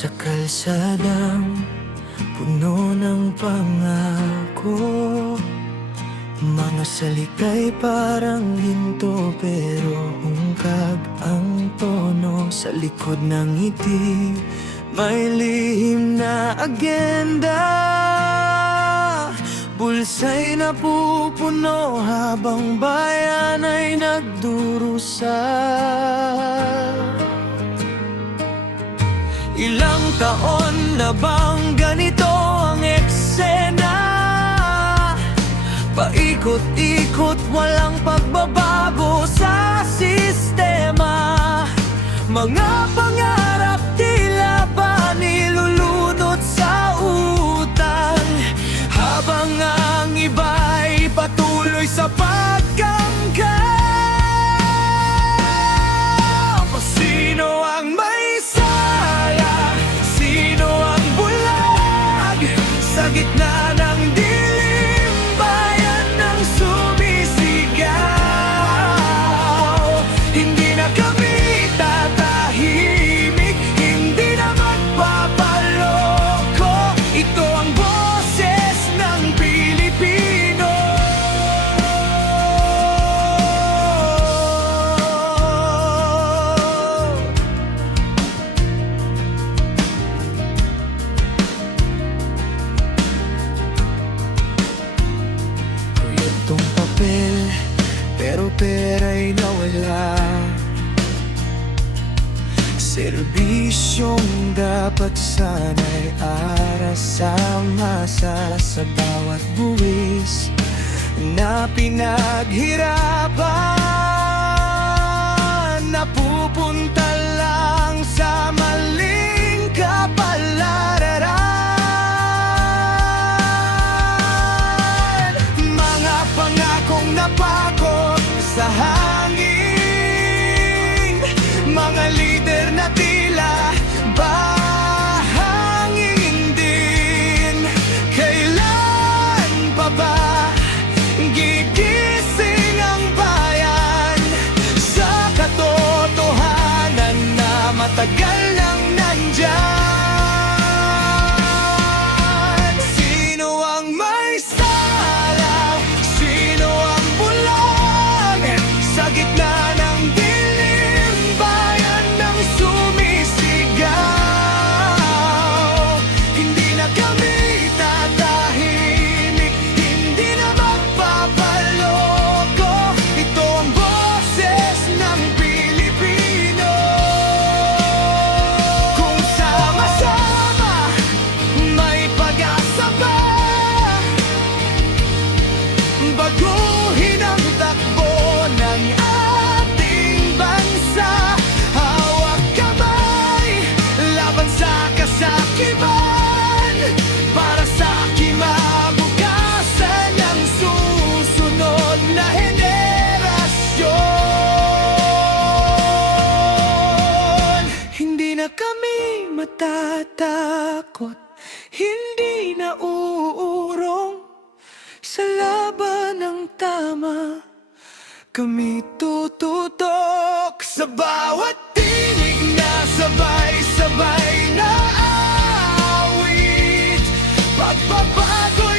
Sa kalsadang puno ng pangako, mga salikay parang ginto pero hungkag ang tono. Sa likod ng ngiti may lihim na agenda, bulsa'y napupuno habang bayan ay nagdurusa. Ilang taon na bang ganito ang eksena? Paikot-ikot, walang pagbabago sa sistema. Mga pangarap tila ba nilulunod sa utang, habang ang iba'y patuloy sa pagkangka. Sino ang may sala? Sino ang bulag? Sa gitna ng dilim, bayan ng sumisigaw. Hindi na kami tatahimik, hindi na magpapaloko. Ito ang boses ng Pilipino. Proyektong papel, pero pera'y nawala. Serbisyong dapat sana'y aras sa masa. Sa bawat buwis na pinaghirapan, napupunta lang sa maling kapalaran. Mga pangakong napakot sa hangin, mga lider na tila bahangin din. Kailan pa ba gigising ang bayan sa katotohanan na matagal nang nandyan? Sino ang may sala? Sino ang bulag? Sa gitna ng dilim, bayan ng sumisigaw. Hindi na kami tatahimik, hindi na magpapaloko. Ito ang boses ng Pilipino. Kung sama-sama may pag-asa pa, baguhin ang takbo ng ating bansa. Hawak kamay laban sa kasakiman, para sa kinabukasan ng susunod na henerasyon. Hindi na kami matatakot, hindi na uurong. Sa laban ng tama kami tututok. Sa bawat tinig na sabay-sabay na awit, pagbabago